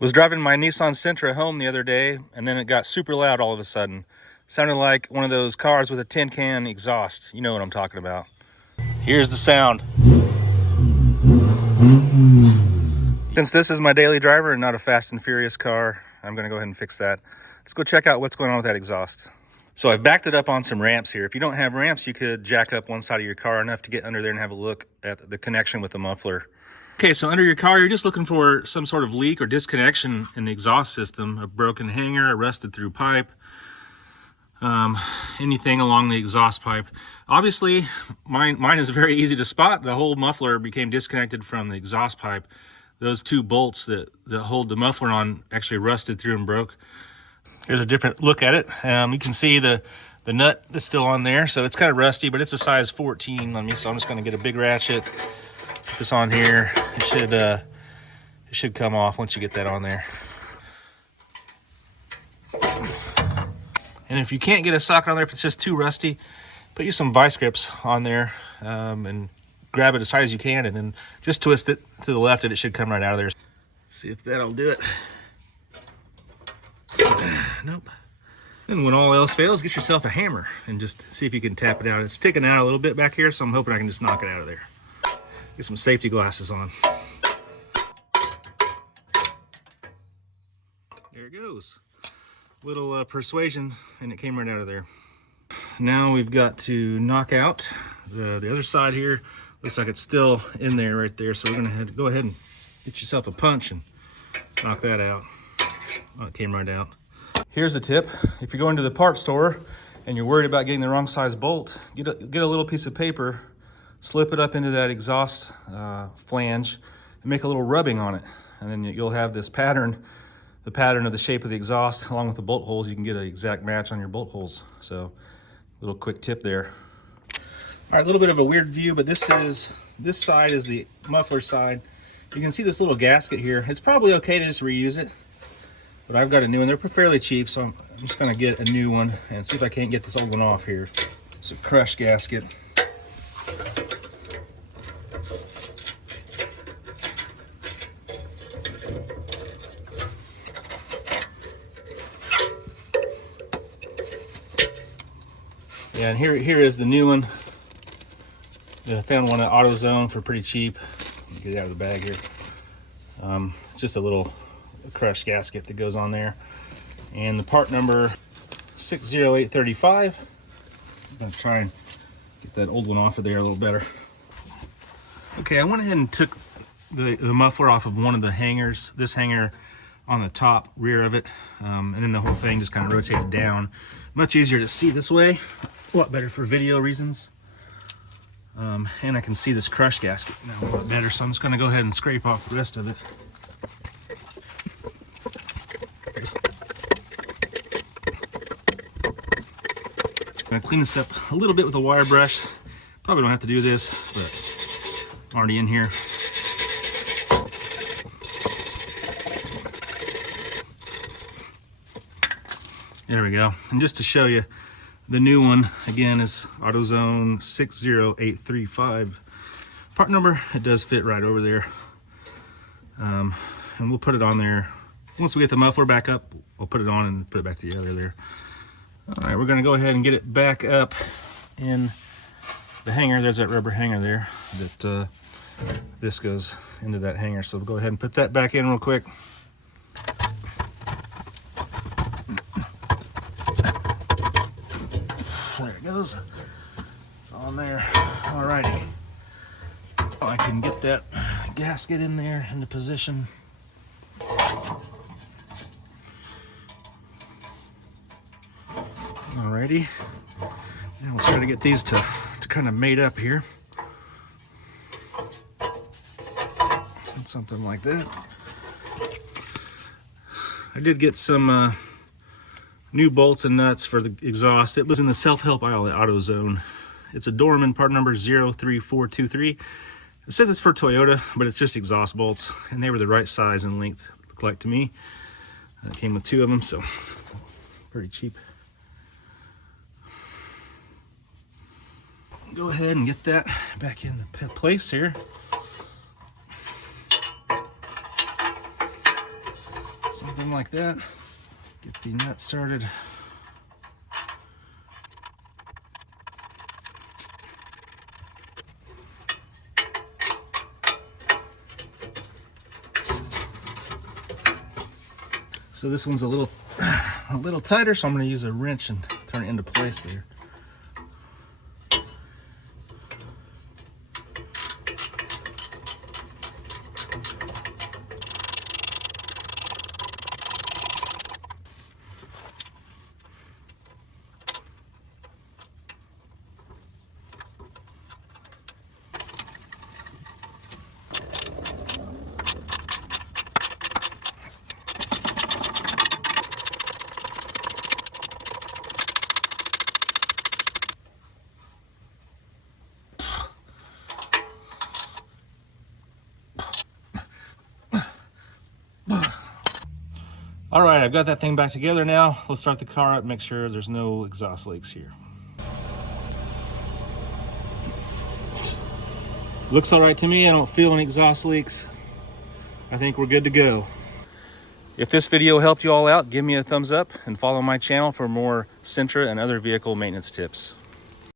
Was driving my Nissan Sentra home the other day, and then it got super loud all of a sudden. Sounded like one of those cars with a tin can exhaust. You know what I'm talking about. Here's the sound. Since this is my daily driver and not a Fast and Furious car, I'm gonna go ahead and fix that. Let's go check out what's going on with that exhaust. So I've backed it up on some ramps here. If you don't have ramps, you could jack up one side of your car enough to get under there and have a look at the connection with the muffler. Okay, so under your car, you're just looking for some sort of leak or disconnection in the exhaust system, a broken hanger, a rusted through pipe, anything along the exhaust pipe. Obviously, mine is very easy to spot. The whole muffler became disconnected from the exhaust pipe. Those two bolts that hold the muffler on actually rusted through and broke. Here's a different look at it. You can see the nut is still on there, so it's kind of rusty, but it's a size 14 on me, so I'm just gonna get a big ratchet, put this on here. It should come off once you get that on there. And if you can't get a socket on there, if it's just too rusty, put you some vice grips on there and grab it as high as you can, and then just twist it to the left and it should come right out of there. See if that'll do it. Nope. Then when all else fails, get yourself a hammer and just see if you can tap it out. It's sticking out a little bit back here, so I'm hoping I can just knock it out of there. Get some safety glasses on. There it goes. Little persuasion, and it came right out of there. Now we've got to knock out the other side here. Looks like it's still in there right there, so we're gonna go ahead and get yourself a punch and knock that out. Oh, it came right out. Here's a tip. If you're going to the parts store and you're worried about getting the wrong size bolt, get a little piece of paper, slip it up into that exhaust flange, and make a little rubbing on it. And then you'll have this pattern, the pattern of the shape of the exhaust, along with the bolt holes. You can get an exact match on your bolt holes. So, little quick tip there. All right, a little bit of a weird view, but this side is the muffler side. You can see this little gasket here. It's probably okay to just reuse it, but I've got a new one. They're fairly cheap, so I'm just gonna get a new one and see if I can't get this old one off here. It's a crushed gasket. Yeah, and here is the new one. I found one at AutoZone for pretty cheap. Get it out of the bag here. It's just a little crushed gasket that goes on there. And the part number 60835. I'm gonna try and get that old one off of there a little better. Okay, I went ahead and took the muffler off of one of the hangers, this hanger on the top rear of it, and then the whole thing just kind of rotated down. Much easier to see this way, a lot better for video reasons. And I can see this crush gasket now a little bit better, so I'm just going to go ahead and scrape off the rest of it. I'm going to clean this up a little bit with a wire brush. Probably don't have to do this, but I'm already in here. There we go. And just to show you, the new one, again, is AutoZone 60835. Part number, it does fit right over there. And we'll put it on there. Once we get the muffler back up, we'll put it on and put it back together there. All right, we're gonna go ahead and get it back up in the hanger. There's that rubber hanger there that this goes into that hanger. So we'll go ahead and put that back in real quick. There it goes. It's on there. Alrighty. I can get that gasket in there into position. Alrighty. Now let's try to get these to kind of mate up here. Something like that. I did get some new bolts and nuts for the exhaust. It was in the self-help aisle at AutoZone. It's a Dorman, part number 03423. It says it's for Toyota, but it's just exhaust bolts, and they were the right size and length, looked like to me. It came with 2 of them, so pretty cheap. Go ahead and get that back in place here. something like that. Get the nut started. So this one's a little tighter, so I'm going to use a wrench and turn it into place there. All right, I've got that thing back together now. Let's start the car up, make sure there's no exhaust leaks here. Looks all right to me. I don't feel any exhaust leaks. I think we're good to go. If this video helped you all out, give me a thumbs up and follow my channel for more Sentra and other vehicle maintenance tips.